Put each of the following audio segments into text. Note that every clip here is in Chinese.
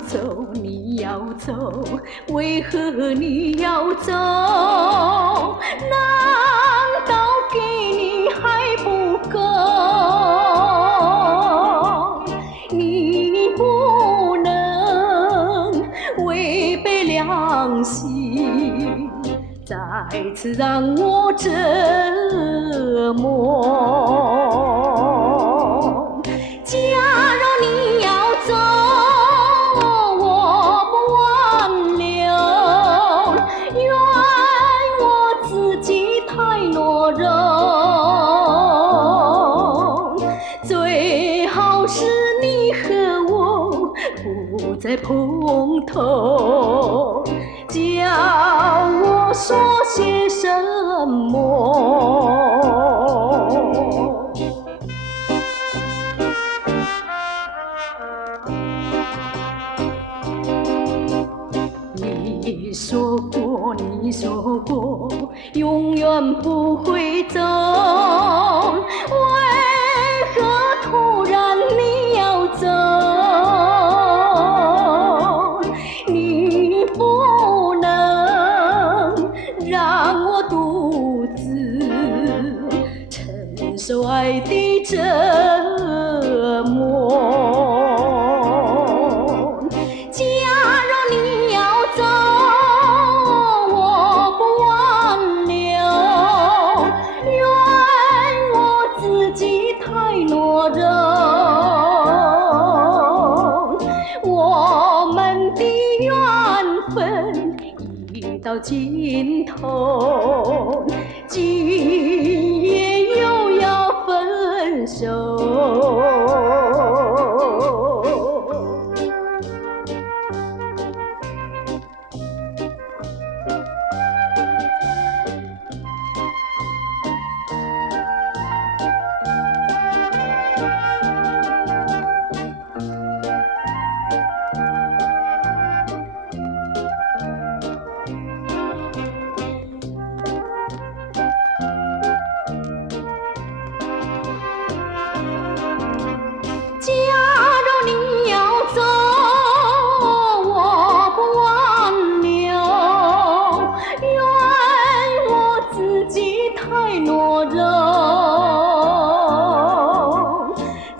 走，你要走，为何你要走？难道给你还不够？你不能违背良心，再次让我折磨。假如你要走，我不挽留，怨我自己太懦弱。最好是你和我不再碰头，叫我说些什么？你说过，永远不会走，为何突然你要走？你不能让我独自承受爱的折磨。假如你要走，我不挽留，怨我自己太懦弱。我们的缘分已到尽头，今夜又要分手。假如你要走，我不挽留，怨我自己太懦弱。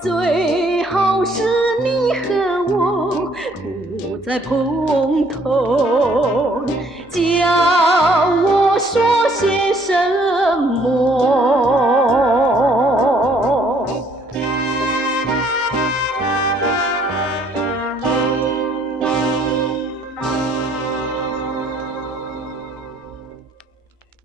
最好是你和我不再碰头，叫